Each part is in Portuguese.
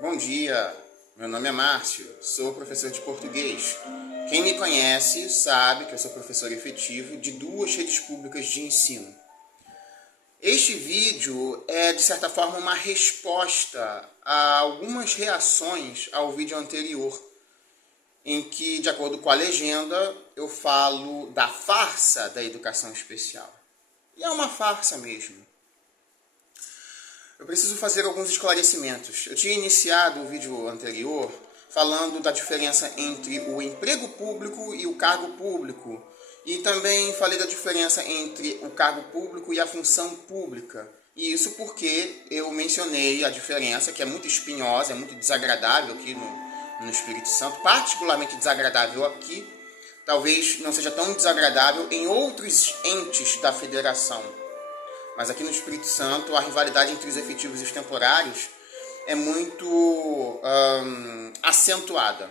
Bom dia, meu nome é Márcio, sou professor de português. Quem me conhece sabe que eu sou professor efetivo de 2 redes públicas de ensino. Este vídeo é, de certa forma, uma resposta a algumas reações ao vídeo anterior, em que, de acordo com a legenda, eu falo da farsa da educação especial. E é uma farsa mesmo. Eu preciso fazer alguns esclarecimentos. Eu tinha iniciado o vídeo anterior falando da diferença entre o emprego público e o cargo público. E também falei da diferença entre o cargo público e a função pública. E isso porque eu mencionei a diferença, que é muito espinhosa, é muito desagradável aqui no Espírito Santo, particularmente desagradável aqui. Talvez não seja tão desagradável em outros entes da federação. Mas aqui no Espírito Santo, a rivalidade entre os efetivos e os temporários é muito acentuada.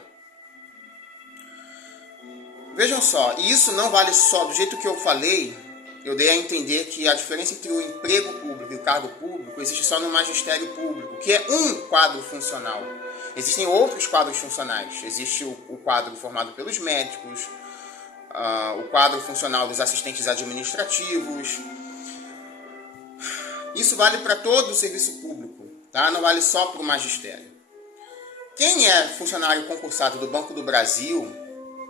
Vejam só, e isso não vale só do jeito que eu falei. Eu dei a entender que a diferença entre o emprego público e o cargo público existe só no magistério público, que é um quadro funcional. Existem outros quadros funcionais. Existe o quadro formado pelos médicos, o quadro funcional dos assistentes administrativos. Isso vale para todo o serviço público, tá? Não vale só para o magistério. Quem é funcionário concursado do Banco do Brasil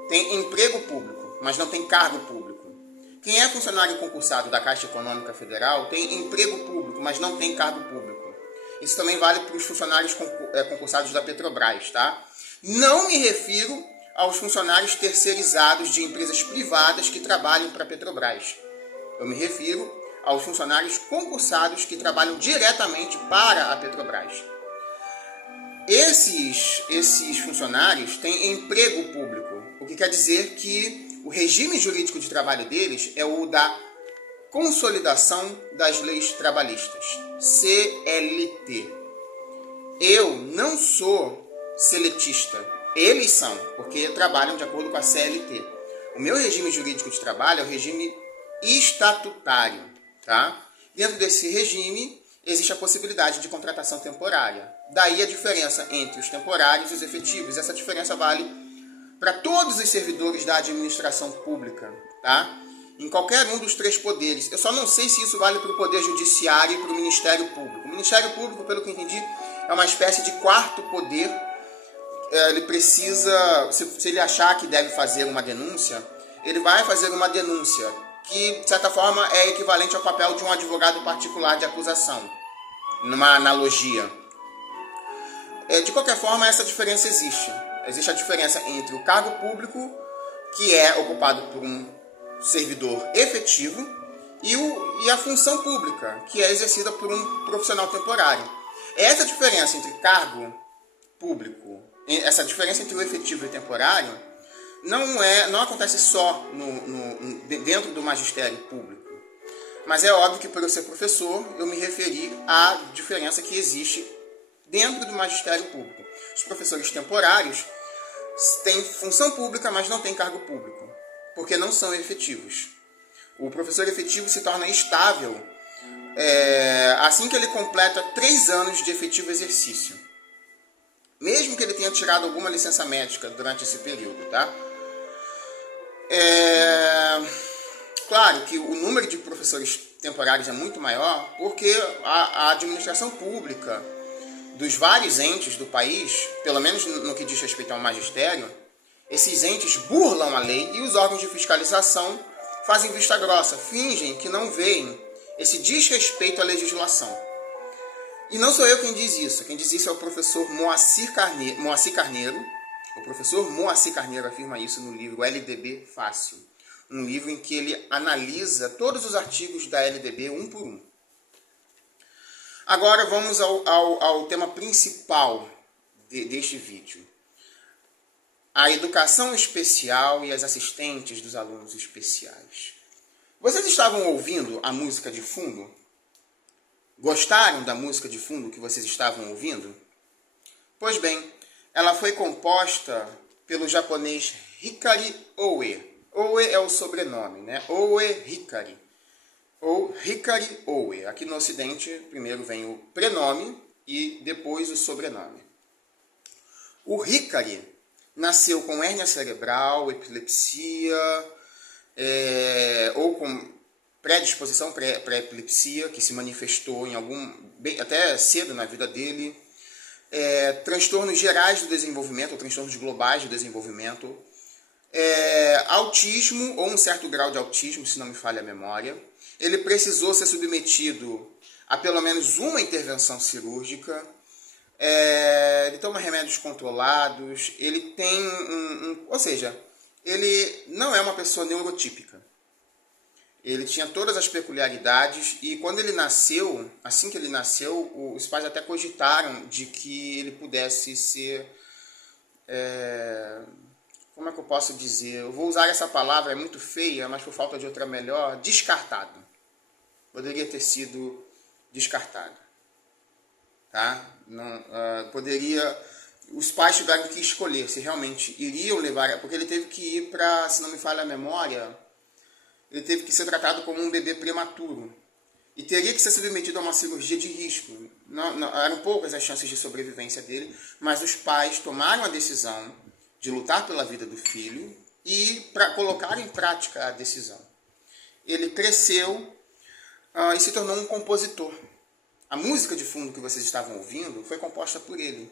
tem emprego público, mas não tem cargo público. Quem é funcionário concursado da Caixa Econômica Federal tem emprego público, mas não tem cargo público. Isso também vale para os funcionários concursados da Petrobras, tá? Não me refiro aos funcionários terceirizados de empresas privadas que trabalham para a Petrobras. Eu me refiro aos funcionários concursados que trabalham diretamente para a Petrobras. Esses funcionários têm emprego público, o que quer dizer que o regime jurídico de trabalho deles é o da Consolidação das Leis Trabalhistas, CLT. Eu não sou seletista, eles são, porque trabalham de acordo com a CLT. O meu regime jurídico de trabalho é o regime estatutário. Tá? Dentro desse regime, existe a possibilidade de contratação temporária. Daí a diferença entre os temporários e os efetivos. Essa diferença vale para todos os servidores da administração pública, tá? Em qualquer um dos 3 poderes. Eu só não sei se isso vale para o Poder Judiciário e para o Ministério Público. O Ministério Público, pelo que eu entendi, é uma espécie de 4º poder. Ele precisa, se ele achar que deve fazer uma denúncia, ele vai fazer uma denúncia que, de certa forma, é equivalente ao papel de um advogado particular de acusação, numa analogia. De qualquer forma, essa diferença existe. Existe a diferença entre o cargo público, que é ocupado por um servidor efetivo, e a função pública, que é exercida por um profissional temporário. Essa diferença entre cargo público, essa diferença entre o efetivo e o temporário, não acontece só dentro do magistério público. Mas é óbvio que, por eu ser professor, eu me referi à diferença que existe dentro do magistério público. Os professores temporários têm função pública, mas não têm cargo público, porque não são efetivos. O professor efetivo se torna estável assim que ele completa 3 anos de efetivo exercício. Mesmo que ele tenha tirado alguma licença médica durante esse período, tá? Claro que o número de professores temporários é muito maior porque a administração pública dos vários entes do país, pelo menos no que diz respeito ao magistério, esses entes burlam a lei e os órgãos de fiscalização fazem vista grossa, fingem que não veem esse desrespeito à legislação. E não sou eu quem diz isso. Quem diz isso é o professor Moacir Carneiro. O professor Moacir Carneiro afirma isso no livro LDB Fácil. Um livro em que ele analisa todos os artigos da LDB um por um. Agora vamos ao tema principal deste vídeo. A educação especial e as assistentes dos alunos especiais. Vocês estavam ouvindo a música de fundo? Gostaram da música de fundo que vocês estavam ouvindo? Pois bem, ela foi composta pelo japonês Hikari Oe. Oe é o sobrenome, né? Oe Hikari. Ou Hikari Oe. Aqui no Ocidente, primeiro vem o prenome e depois o sobrenome. O Hikari nasceu com hérnia cerebral, epilepsia, ou com predisposição para epilepsia, que se manifestou em até cedo na vida dele, transtornos gerais do desenvolvimento, ou transtornos globais do desenvolvimento, autismo, ou um certo grau de autismo, se não me falha a memória. Ele precisou ser submetido a pelo menos uma intervenção cirúrgica. Ele toma remédios controlados, ele tem ou seja, ele não é uma pessoa neurotípica. Ele tinha todas as peculiaridades e quando ele nasceu, assim que ele nasceu, os pais até cogitaram de que ele pudesse ser, como é que eu posso dizer? Eu vou usar essa palavra, é muito feia, mas por falta de outra melhor, descartado. Poderia ter sido descartado. Tá? Não, os pais tiveram que escolher se realmente iriam levar, porque ele teve que ir para, se não me falha a memória, ele teve que ser tratado como um bebê prematuro e teria que ser submetido a uma cirurgia de risco. Eram poucas as chances de sobrevivência dele, mas os pais tomaram a decisão de lutar pela vida do filho e para colocar em prática a decisão. Ele cresceu e se tornou um compositor. A música de fundo que vocês estavam ouvindo foi composta por ele.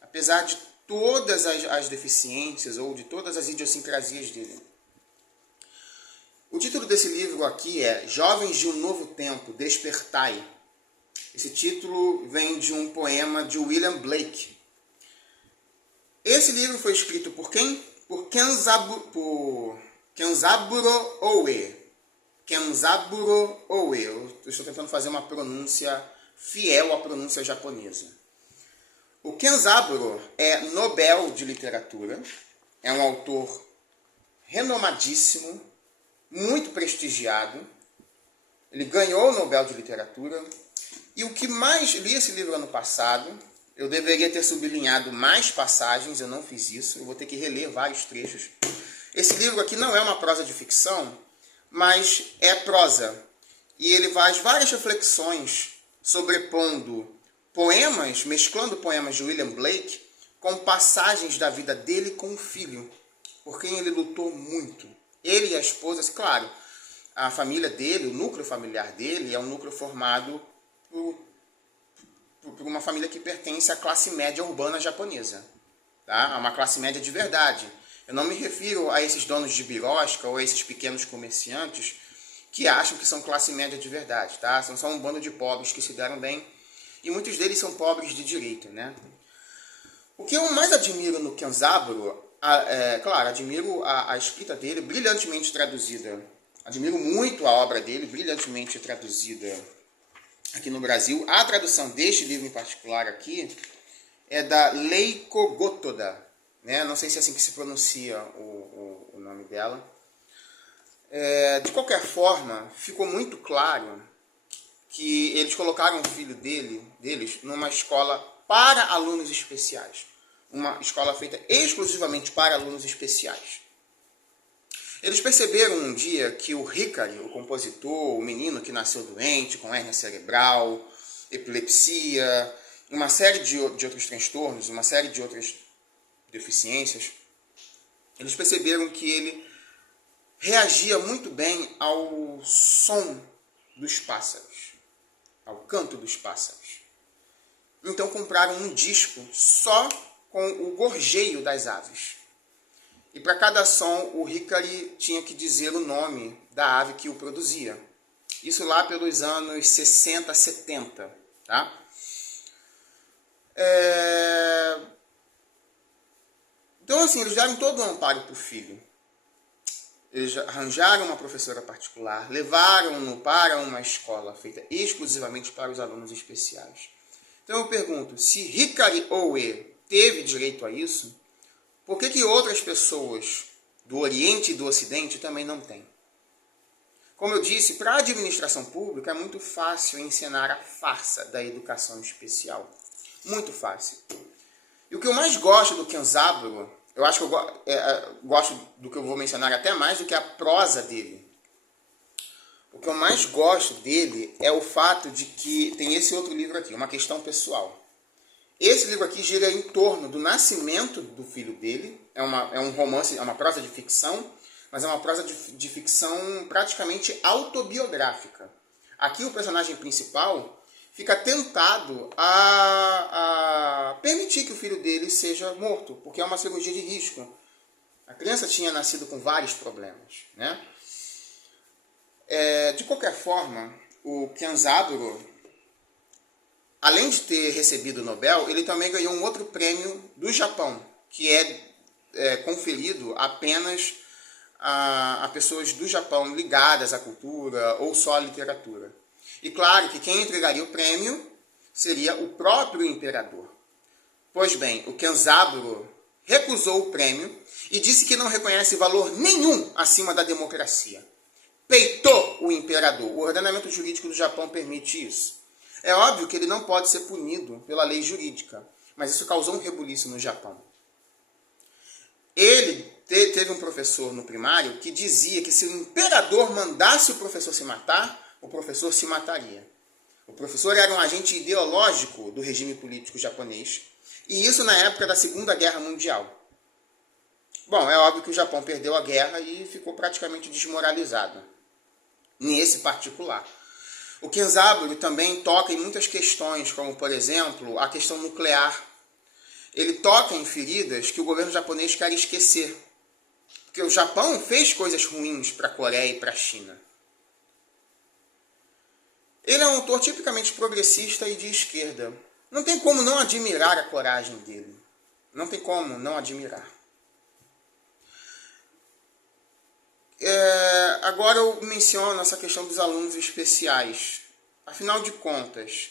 Apesar de todas as deficiências ou de todas as idiosincrasias dele. O título desse livro aqui é Jovens de um Novo Tempo, Despertai. Esse título vem de um poema de William Blake. Esse livro foi escrito por quem? Por Kenzaburo Oe. Kenzaburo Oe. Eu estou tentando fazer uma pronúncia fiel à pronúncia japonesa. O Kenzaburo é Nobel de Literatura, é um autor renomadíssimo, muito prestigiado. Ele ganhou o Nobel de Literatura. E o que mais... Li esse livro ano passado. Eu deveria ter sublinhado mais passagens, eu não fiz isso. Eu vou ter que reler vários trechos. Esse livro aqui não é uma prosa de ficção, mas é prosa. E ele faz várias reflexões sobrepondo poemas, mesclando poemas de William Blake com passagens da vida dele com o filho, por quem ele lutou muito. Ele e a esposa, claro, a família dele, o núcleo familiar dele é um núcleo formado por uma família que pertence à classe média urbana japonesa. Tá? Uma classe média de verdade. Eu não me refiro a esses donos de birosca ou a esses pequenos comerciantes que acham que são classe média de verdade. Tá? São só um bando de pobres que se deram bem. E muitos deles são pobres de direito. Né? O que eu mais admiro no Kenzaburo, claro, admiro a escrita dele, brilhantemente traduzida. Admiro muito a obra dele, brilhantemente traduzida aqui no Brasil. A tradução deste livro em particular aqui é da Leiko Gotoda. Né? Não sei se é assim que se pronuncia o nome dela. De qualquer forma, ficou muito claro que eles colocaram o filho deles numa escola para alunos especiais. Uma escola feita exclusivamente para alunos especiais. Eles perceberam um dia que o Hikari, o compositor, o menino que nasceu doente, com hérnia cerebral, epilepsia, uma série de outros transtornos, uma série de outras deficiências, eles perceberam que ele reagia muito bem ao som dos pássaros, ao canto dos pássaros. Então compraram um disco só com o gorjeio das aves. E para cada som, o Hikari tinha que dizer o nome da ave que o produzia. Isso lá pelos anos 60, 70. Tá? Então, assim, eles deram todo o amparo para o filho. Eles arranjaram uma professora particular, levaram-no para uma escola feita exclusivamente para os alunos especiais. Então eu pergunto, se Hikari Oe teve direito a isso, por que outras pessoas do Oriente e do Ocidente também não têm? Como eu disse, para a administração pública é muito fácil ensinar a farsa da educação especial. Muito fácil. E o que eu mais gosto do Kenzaburo, eu acho que eu gosto do que eu vou mencionar até mais do que a prosa dele. O que eu mais gosto dele é o fato de que tem esse outro livro aqui, Uma Questão Pessoal. Esse livro aqui gira em torno do nascimento do filho dele. É um romance, é uma prosa de ficção, mas é uma prosa de ficção praticamente autobiográfica. Aqui o personagem principal fica tentado a permitir que o filho dele seja morto, porque é uma cirurgia de risco. A criança tinha nascido com vários problemas, né? De qualquer forma, o Kenzaburo, além de ter recebido o Nobel, ele também ganhou um outro prêmio do Japão, que é conferido apenas a pessoas do Japão ligadas à cultura ou só à literatura. E claro que quem entregaria o prêmio seria o próprio imperador. Pois bem, o Kenzaburo recusou o prêmio e disse que não reconhece valor nenhum acima da democracia. Peitou o imperador. O ordenamento jurídico do Japão permite isso. É óbvio que ele não pode ser punido pela lei jurídica, mas isso causou um rebuliço no Japão. Ele teve um professor no primário que dizia que se o imperador mandasse o professor se matar, o professor se mataria. O professor era um agente ideológico do regime político japonês, e isso na época da Segunda Guerra Mundial. Bom, é óbvio que o Japão perdeu a guerra e ficou praticamente desmoralizado, nesse particular. O Kenzaburo também toca em muitas questões, como, por exemplo, a questão nuclear. Ele toca em feridas que o governo japonês quer esquecer. Porque o Japão fez coisas ruins para a Coreia e para a China. Ele é um autor tipicamente progressista e de esquerda. Não tem como não admirar a coragem dele. Não tem como não admirar. Agora eu menciono essa questão dos alunos especiais. Afinal de contas,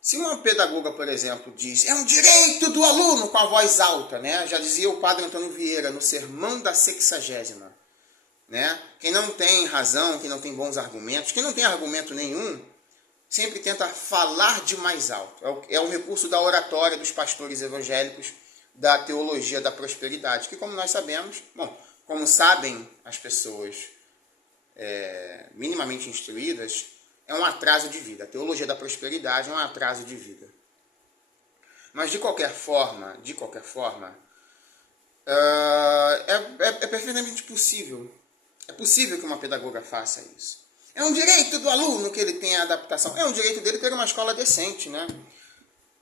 se uma pedagoga, por exemplo, diz é um direito do aluno com a voz alta, né? Já dizia o padre Antônio Vieira no Sermão da 60ª, né? Quem não tem razão, quem não tem bons argumentos, quem não tem argumento nenhum, sempre tenta falar de mais alto. É um recurso da oratória dos pastores evangélicos da teologia da prosperidade, que, como nós sabemos, como sabem as pessoas minimamente instruídas, é um atraso de vida. A teologia da prosperidade é um atraso de vida. Mas de qualquer forma, é perfeitamente possível. É possível que uma pedagoga faça isso. É um direito do aluno que ele tenha adaptação. É um direito dele ter uma escola decente, né?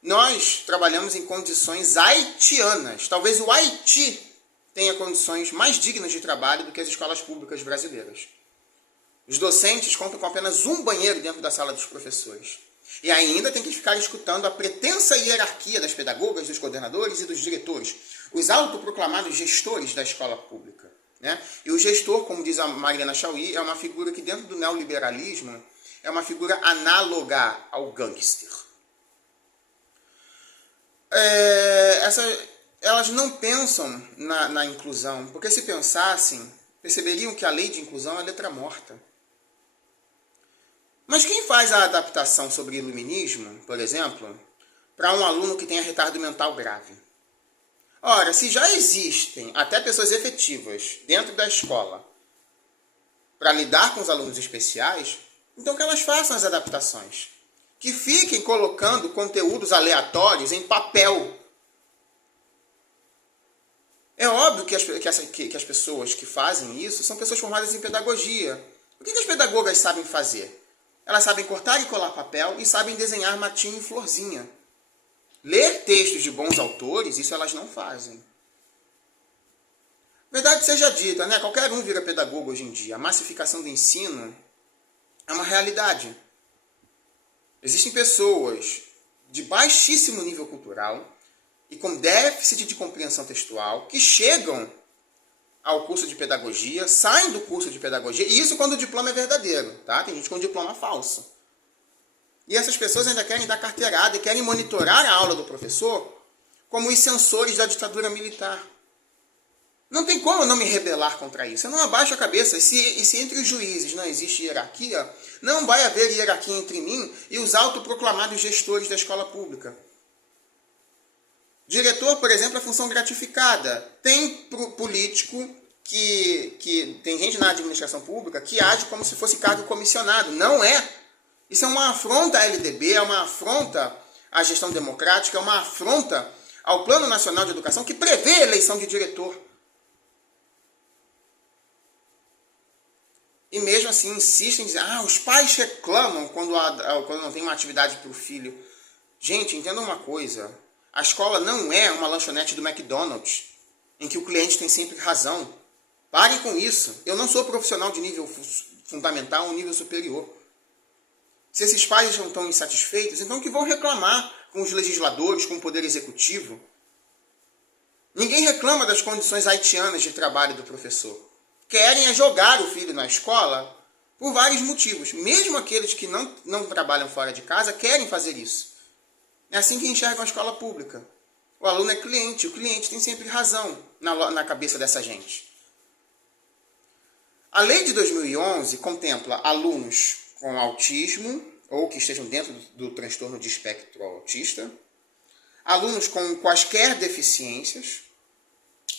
Nós trabalhamos em condições haitianas. Talvez o Haiti tenha condições mais dignas de trabalho do que as escolas públicas brasileiras. Os docentes contam com apenas um banheiro dentro da sala dos professores. E ainda tem que ficar escutando a pretensa hierarquia das pedagogas, dos coordenadores e dos diretores, os autoproclamados gestores da escola pública, né? E o gestor, como diz a Mariana Chauí, é uma figura que dentro do neoliberalismo é uma figura análoga ao gangster. Elas não pensam na inclusão, porque se pensassem, perceberiam que a lei de inclusão é letra morta. Mas quem faz a adaptação sobre iluminismo, por exemplo, para um aluno que tenha retardo mental grave? Ora, se já existem até pessoas efetivas dentro da escola para lidar com os alunos especiais, então que elas façam as adaptações. Que fiquem colocando conteúdos aleatórios em papel. É óbvio que as pessoas que fazem isso são pessoas formadas em pedagogia. O que as pedagogas sabem fazer? Elas sabem cortar e colar papel e sabem desenhar matinho e florzinha. Ler textos de bons autores, isso elas não fazem. Verdade seja dita, né? Qualquer um vira pedagogo hoje em dia. A massificação do ensino é uma realidade. Existem pessoas de baixíssimo nível cultural e com déficit de compreensão textual que chegam ao curso de pedagogia, saem do curso de pedagogia, e isso quando o diploma é verdadeiro, tá? Tem gente com diploma falso. E essas pessoas ainda querem dar carteirada e querem monitorar a aula do professor como os censores da ditadura militar. Não tem como eu não me rebelar contra isso. Eu não abaixo a cabeça. E se entre os juízes não existe hierarquia, não vai haver hierarquia entre mim e os autoproclamados gestores da escola pública. Diretor, por exemplo, é função gratificada. Tem político que tem gente na administração pública que age como se fosse cargo comissionado. Não é. Isso é uma afronta à LDB, é uma afronta à gestão democrática, é uma afronta ao Plano Nacional de Educação que prevê a eleição de diretor. E mesmo assim insistem em dizer, os pais reclamam quando não tem uma atividade para o filho. Gente, entenda uma coisa, a escola não é uma lanchonete do McDonald's, em que o cliente tem sempre razão. Parem com isso. Eu não sou profissional de nível fundamental ou nível superior. Se esses pais não estão insatisfeitos, então que vão reclamar com os legisladores, com o poder executivo. Ninguém reclama das condições haitianas de trabalho do professor. Querem é jogar o filho na escola por vários motivos. Mesmo aqueles que não trabalham fora de casa querem fazer isso. É assim que enxergam a escola pública. O aluno é cliente, o cliente tem sempre razão na cabeça dessa gente. A lei de 2011 contempla alunos com autismo ou que estejam dentro do transtorno de espectro autista, alunos com quaisquer deficiências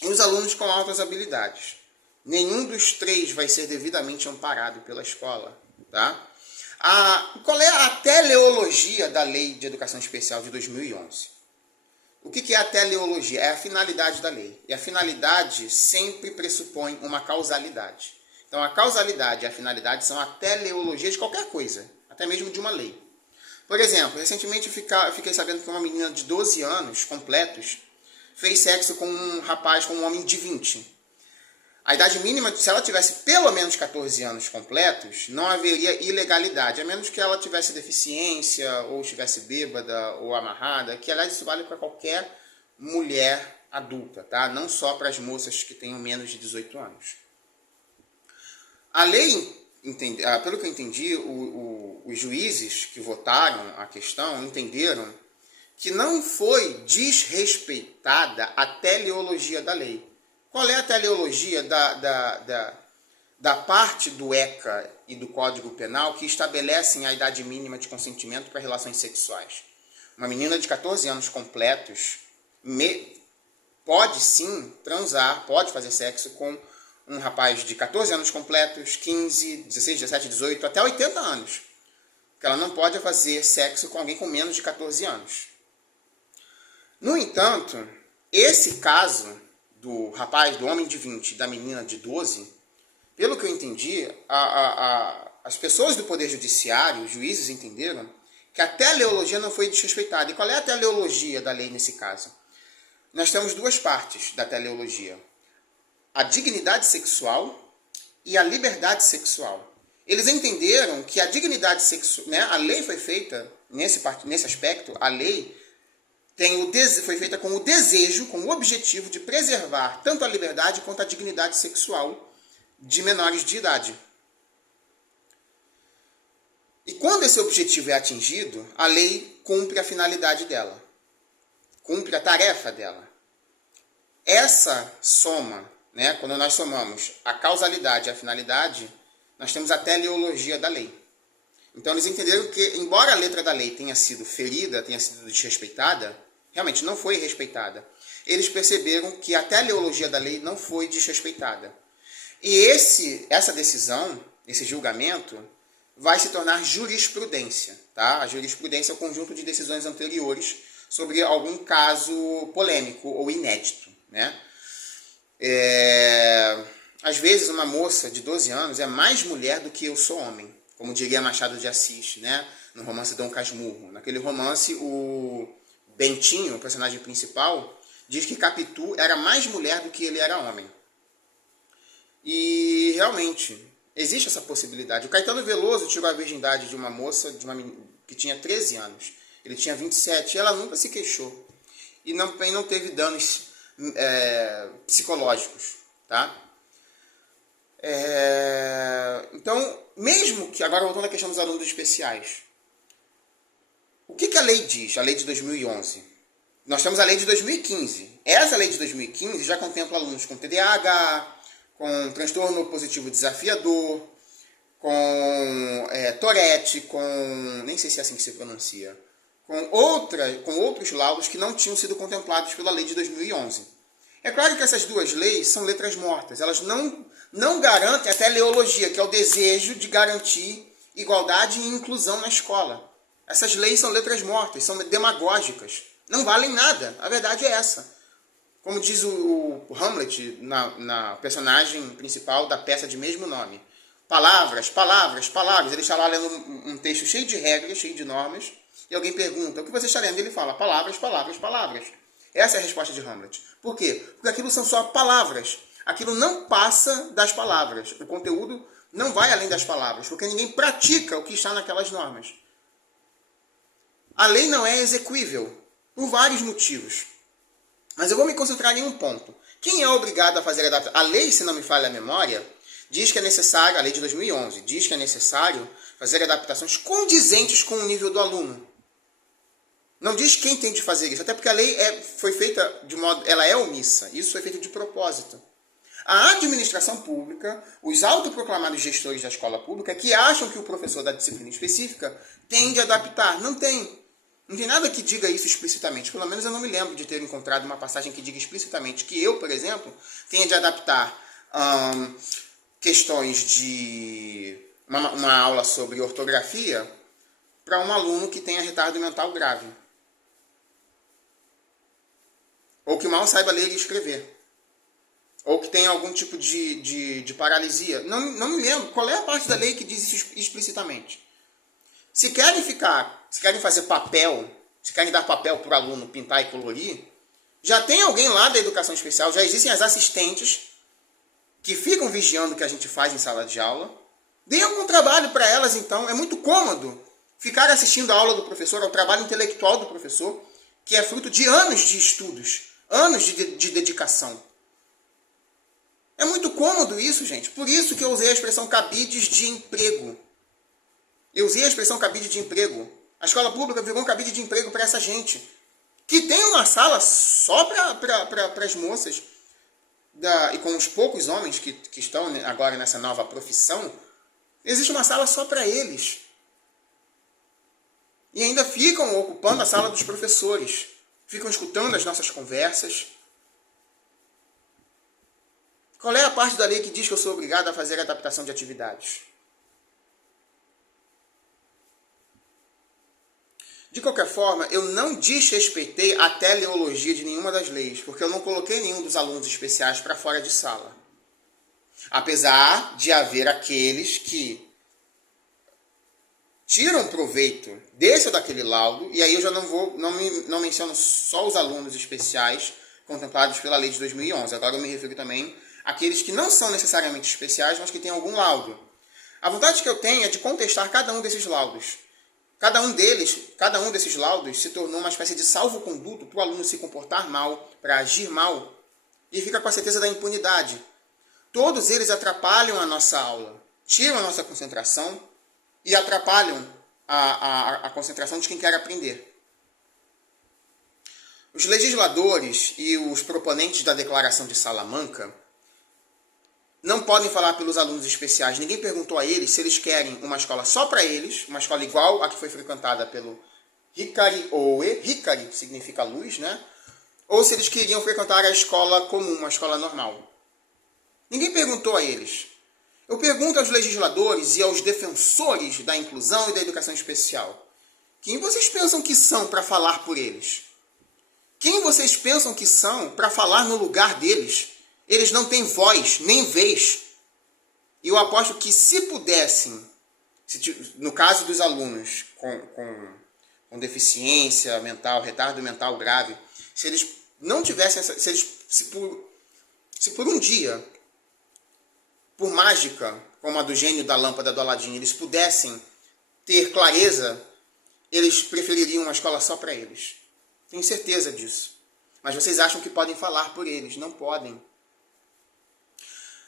e os alunos com altas habilidades. Nenhum dos três vai ser devidamente amparado pela escola. Tá? Qual é a teleologia da Lei de Educação Especial de 2011? O que é a teleologia? É a finalidade da lei. E a finalidade sempre pressupõe uma causalidade. Então, a causalidade e a finalidade são a teleologia de qualquer coisa, até mesmo de uma lei. Por exemplo, recentemente fiquei sabendo que uma menina de 12 anos completos fez sexo com um rapaz, com um homem de 20. A idade mínima, se ela tivesse pelo menos 14 anos completos, não haveria ilegalidade, a menos que ela tivesse deficiência, ou estivesse bêbada, ou amarrada, que aliás isso vale para qualquer mulher adulta, tá? Não só para as moças que tenham menos de 18 anos. A lei, pelo que eu entendi, os juízes que votaram a questão entenderam que não foi desrespeitada a teleologia da lei. Qual é a teleologia da parte do ECA e do Código Penal que estabelecem a idade mínima de consentimento para relações sexuais? Uma menina de 14 anos completos pode sim transar, pode fazer sexo com um rapaz de 14 anos completos, 15, 16, 17, 18, até 80 anos. Porque ela não pode fazer sexo com alguém com menos de 14 anos. No entanto, esse caso do rapaz, do homem de 20 e da menina de 12, pelo que eu entendi, as pessoas do Poder Judiciário, os juízes entenderam que a teleologia não foi desrespeitada. E qual é a teleologia da lei nesse caso? Nós temos duas partes da teleologia. A dignidade sexual e a liberdade sexual. Eles entenderam que a dignidade sexual, né, a lei foi feita, nesse aspecto, a lei foi feita com o desejo, com o objetivo de preservar tanto a liberdade quanto a dignidade sexual de menores de idade. E quando esse objetivo é atingido, a lei cumpre a finalidade dela, cumpre a tarefa dela. Essa soma, né, quando nós somamos a causalidade e a finalidade, nós temos a teleologia da lei. Então eles entenderam que, embora a letra da lei tenha sido ferida, tenha sido desrespeitada, realmente não foi respeitada. Eles perceberam que a teleologia da lei não foi desrespeitada. E essa decisão, esse julgamento, vai se tornar jurisprudência. Tá? A jurisprudência é o conjunto de decisões anteriores sobre algum caso polêmico ou inédito. Né? Às vezes uma moça de 12 anos é mais mulher do que eu sou homem, como diria Machado de Assis, né? No romance Dom Casmurro. Naquele romance, o Bentinho, o personagem principal, diz que Capitu era mais mulher do que ele era homem. E realmente, existe essa possibilidade. O Caetano Veloso tirou a virgindade de uma moça que tinha 13 anos. Ele tinha 27 e ela nunca se queixou. E não teve danos psicológicos. Tá? Então, mesmo que... Agora, voltando à questão dos alunos especiais. O que a lei diz? A lei de 2011. Nós temos a lei de 2015. Essa lei de 2015 já contempla alunos com TDAH, com transtorno positivo desafiador, com Tourette, com... nem sei se é assim que se pronuncia. Com outros laudos que não tinham sido contemplados pela lei de 2011. É claro que essas duas leis são letras mortas. Elas não garantem a teleologia, que é o desejo de garantir igualdade e inclusão na escola. Essas leis são letras mortas, são demagógicas. Não valem nada. A verdade é essa. Como diz o Hamlet na personagem principal da peça de mesmo nome. Palavras, palavras, palavras. Ele está lá lendo um texto cheio de regras, cheio de normas. E alguém pergunta, o que você está lendo? Ele fala, palavras, palavras, palavras. Essa é a resposta de Hamlet. Por quê? Porque aquilo são só palavras. Aquilo não passa das palavras. O conteúdo não vai além das palavras, porque ninguém pratica o que está naquelas normas. A lei não é exequível, por vários motivos. Mas eu vou me concentrar em um ponto. Quem é obrigado a fazer adaptação? A lei, se não me falha a memória, diz que é necessário, a lei de 2011, diz que é necessário fazer adaptações condizentes com o nível do aluno. Não diz quem tem de fazer isso, até porque a lei foi feita de modo, ela é omissa. Isso foi feito de propósito. A administração pública, os autoproclamados gestores da escola pública, que acham que o professor da disciplina específica tem de adaptar. Não tem. Não tem nada que diga isso explicitamente. Pelo menos eu não me lembro de ter encontrado uma passagem que diga explicitamente que eu, por exemplo, tenha de adaptar questões de uma aula sobre ortografia para um aluno que tenha retardo mental grave. Ou que mal saiba ler e escrever. Ou que tenha algum tipo de paralisia. Não me lembro. Qual é a parte da lei que diz isso explicitamente? Se querem fazer papel, se querem dar papel para o aluno pintar e colorir, já tem alguém lá da educação especial, já existem as assistentes que ficam vigiando o que a gente faz em sala de aula. Deem algum trabalho para elas, então. É muito cômodo ficar assistindo a aula do professor, ao trabalho intelectual do professor, que é fruto de anos de estudos, anos de dedicação. É muito cômodo isso, gente. Por isso que eu usei a expressão cabides de emprego. Eu usei a expressão cabide de emprego. A escola pública virou um cabide de emprego para essa gente. Que tem uma sala só para as moças. E com os poucos homens que estão agora nessa nova profissão, existe uma sala só para eles. E ainda ficam ocupando a sala dos professores. Ficam escutando as nossas conversas. Qual é a parte da lei que diz que eu sou obrigado a fazer adaptação de atividades? De qualquer forma, eu não desrespeitei a teleologia de nenhuma das leis, porque eu não coloquei nenhum dos alunos especiais para fora de sala. Apesar de haver aqueles que tiram proveito desse ou daquele laudo, e aí eu já não menciono só os alunos especiais contemplados pela lei de 2011. Agora eu me refiro também àqueles que não são necessariamente especiais, mas que têm algum laudo. A vontade que eu tenho é de contestar cada um desses laudos. Cada um desses laudos se tornou uma espécie de salvo-conduto para o aluno se comportar mal, para agir mal, e fica com a certeza da impunidade. Todos eles atrapalham a nossa aula, tiram a nossa concentração e atrapalham a concentração de quem quer aprender. Os legisladores e os proponentes da Declaração de Salamanca não podem falar pelos alunos especiais. Ninguém perguntou a eles se eles querem uma escola só para eles, uma escola igual a que foi frequentada pelo Hikari Oe, Hikari significa luz, né? Ou se eles queriam frequentar a escola comum, uma escola normal. Ninguém perguntou a eles. Eu pergunto aos legisladores e aos defensores da inclusão e da educação especial. Quem vocês pensam que são para falar por eles? Quem vocês pensam que são para falar no lugar deles? Eles não têm voz, nem vez. E eu aposto que se pudessem, no caso dos alunos com deficiência mental, retardo mental grave, se eles não tivessem, se por um dia, por mágica, como a do gênio da lâmpada do Aladim, eles pudessem ter clareza, eles prefeririam uma escola só para eles. Tenho certeza disso. Mas vocês acham que podem falar por eles. Não podem.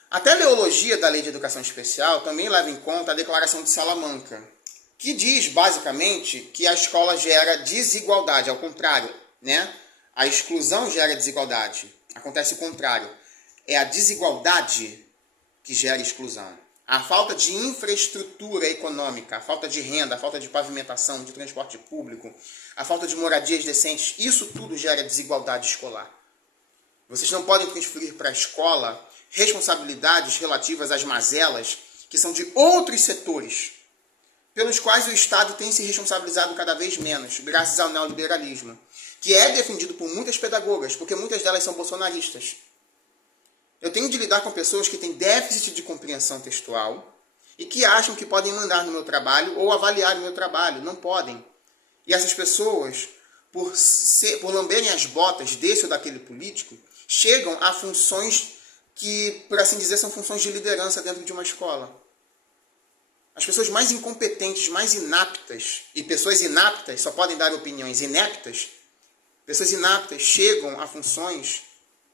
A teleologia da Lei de Educação Especial também leva em conta a Declaração de Salamanca, que diz, basicamente, que a escola gera desigualdade. Ao contrário, né? A exclusão gera desigualdade. Acontece o contrário. É a desigualdade que gera exclusão. A falta de infraestrutura econômica, a falta de renda, a falta de pavimentação, de transporte público, a falta de moradias decentes, isso tudo gera desigualdade escolar. Vocês não podem transferir para a escola responsabilidades relativas às mazelas que são de outros setores. pelos quais o Estado tem se responsabilizado cada vez menos, graças ao neoliberalismo, que é defendido por muitas pedagogas, porque muitas delas são bolsonaristas. Eu tenho de lidar com pessoas que têm déficit de compreensão textual e que acham que podem mandar no meu trabalho ou avaliar o meu trabalho. Não podem. E essas pessoas, por lamberem as botas desse ou daquele político, chegam a funções que, por assim dizer, são funções de liderança dentro de uma escola. As pessoas mais incompetentes, mais inaptas, e pessoas inaptas só podem dar opiniões ineptas, pessoas inaptas chegam a funções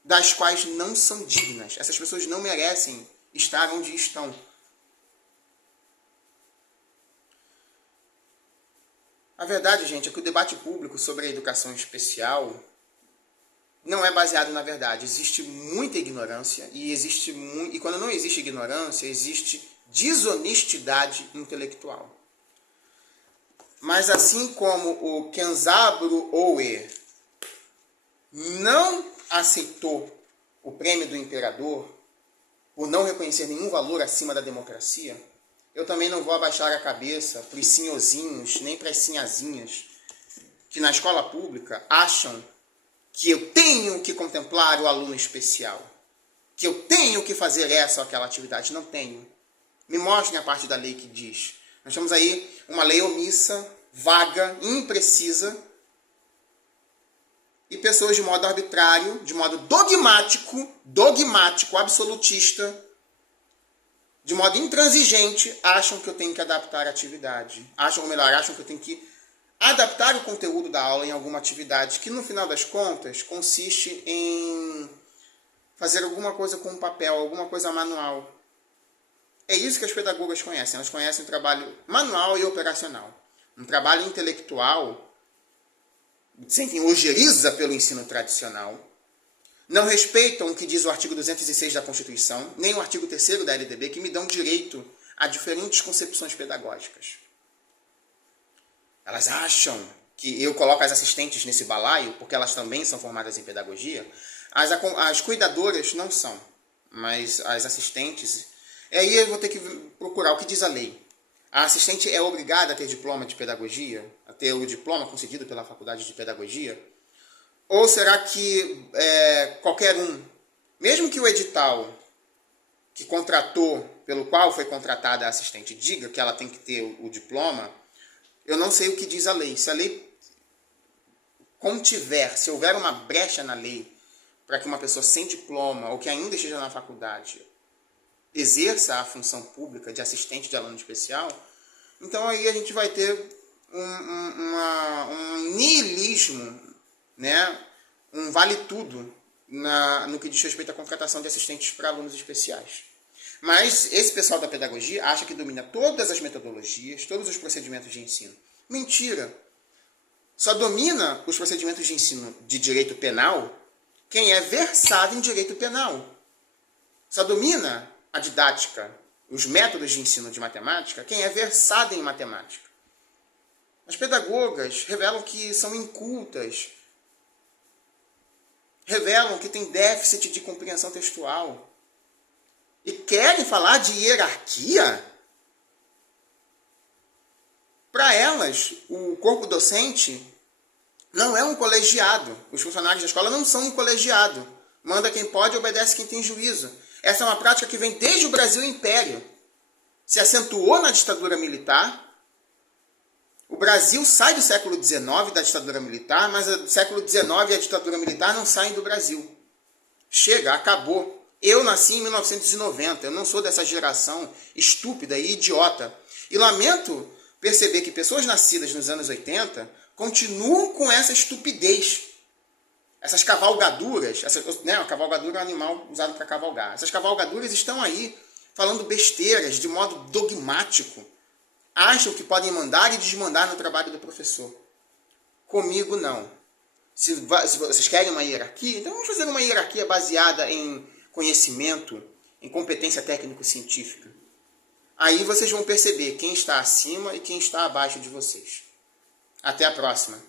das quais não são dignas. Essas pessoas não merecem estar onde estão. A verdade, gente, é que o debate público sobre a educação especial não é baseado na verdade. Existe muita ignorância e quando não existe ignorância, existe desonestidade intelectual. Mas assim como o Kenzaburo Oe não aceitou o prêmio do imperador por não reconhecer nenhum valor acima da democracia, eu também não vou abaixar a cabeça para os senhorzinhos, nem para as sinhazinhas, que na escola pública acham que eu tenho que contemplar o aluno especial, que eu tenho que fazer essa ou aquela atividade. Não tenho. Me mostrem a parte da lei que diz. Nós temos aí uma lei omissa, vaga, imprecisa, e pessoas de modo arbitrário, de modo dogmático, absolutista, de modo intransigente, acham que eu tenho que adaptar a atividade. Acham que eu tenho que adaptar o conteúdo da aula em alguma atividade, que no final das contas consiste em fazer alguma coisa com papel, alguma coisa manual. É isso que as pedagogas conhecem. Elas conhecem o trabalho manual e operacional. Um trabalho intelectual sentem ojeriza pelo ensino tradicional, não respeitam o que diz o artigo 206 da Constituição, nem o artigo 3º da LDB, que me dão direito a diferentes concepções pedagógicas. Elas acham que eu coloco as assistentes nesse balaio, porque elas também são formadas em pedagogia. As cuidadoras não são, mas as assistentes... Aí eu vou ter que procurar o que diz a lei. A assistente é obrigada a ter diploma de pedagogia, a ter o diploma concedido pela Faculdade de Pedagogia? Ou será que qualquer um, mesmo que o edital que contratou, pelo qual foi contratada a assistente, diga que ela tem que ter o diploma, eu não sei o que diz a lei. Se a lei contiver, se houver uma brecha na lei para que uma pessoa sem diploma ou que ainda esteja na faculdade exerça a função pública de assistente de aluno especial, então aí a gente vai ter um niilismo, né? Um vale-tudo no que diz respeito à contratação de assistentes para alunos especiais. Mas esse pessoal da pedagogia acha que domina todas as metodologias, todos os procedimentos de ensino. Mentira! Só domina os procedimentos de ensino de direito penal quem é versado em direito penal. Só domina a didática, os métodos de ensino de matemática, quem é versado em matemática. As pedagogas revelam que são incultas, revelam que têm déficit de compreensão textual e querem falar de hierarquia. Para elas, o corpo docente não é um colegiado. Os funcionários da escola não são um colegiado. Manda quem pode, obedece quem tem juízo. Essa é uma prática que vem desde o Brasil Império. Se acentuou na ditadura militar. O Brasil sai do século XIX da ditadura militar, mas do século XIX e a ditadura militar não saem do Brasil. Chega, acabou. Eu nasci em 1990, eu não sou dessa geração estúpida e idiota. E lamento perceber que pessoas nascidas nos anos 80 continuam com essa estupidez. Essas cavalgaduras, a cavalgadura é um animal usado para cavalgar. Essas cavalgaduras estão aí falando besteiras de modo dogmático. Acham que podem mandar e desmandar no trabalho do professor. Comigo, não. Se vocês querem uma hierarquia, então vamos fazer uma hierarquia baseada em conhecimento, em competência técnico-científica. Aí vocês vão perceber quem está acima e quem está abaixo de vocês. Até a próxima.